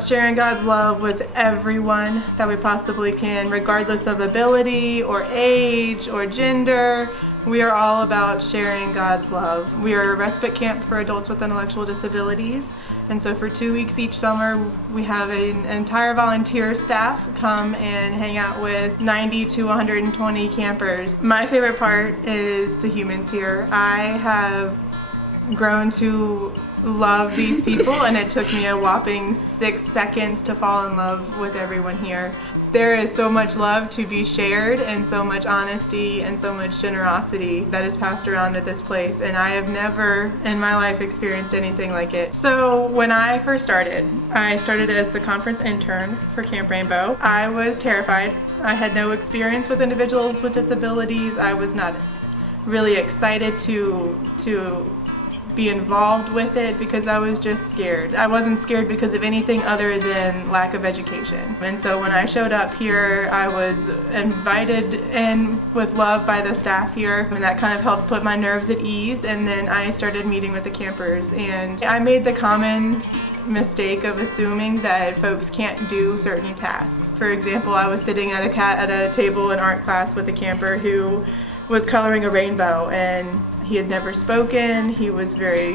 about sharing God's love with everyone that we possibly can, regardless of ability or age or gender. We are all about sharing God's love. We are a respite camp for adults with intellectual disabilities, and so for 2 weeks each summer we have an entire volunteer staff come and hang out with 90 to 120 campers. My favorite part is the humans here. I have grown to love these people, and it took me a whopping 6 seconds to fall in love with everyone here. There is so much love to be shared and so much honesty and so much generosity that is passed around at this place, and I have never in my life experienced anything like it. So when I first started, I started as the conference intern for Camp Rainbow. I was terrified. I had no experience with individuals with disabilities. I was not really excited to be involved with it because I was just scared. I wasn't scared because of anything other than lack of education. And so when I showed up here, I was invited in with love by the staff here, and that kind of helped put my nerves at ease. And then I started meeting with the campers, and I made the common mistake of assuming that folks can't do certain tasks. For example, I was sitting at a table in art class with a camper who was coloring a rainbow, and he had never spoken. He was very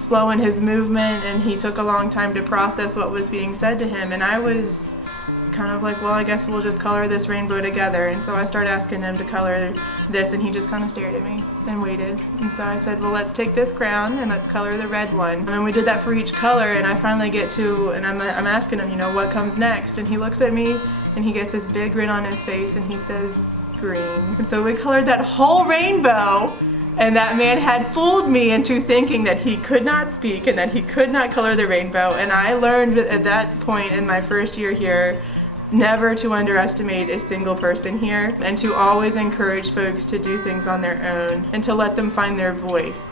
slow in his movement, and he took a long time to process what was being said to him. And I was kind of like, well, I guess we'll just color this rainbow together. And so I started asking him to color this, and he just kind of stared at me and waited. And so I said, well, let's take this crown and let's color the red one. And we did that for each color, and I finally get to, and I'm asking him, what comes next? And he looks at me, and he gets this big grin on his face, and he says, green. And so we colored that whole rainbow, and that man had fooled me into thinking that he could not speak and that he could not color the rainbow. And I learned at that point in my first year here never to underestimate a single person here, and to always encourage folks to do things on their own and to let them find their voice.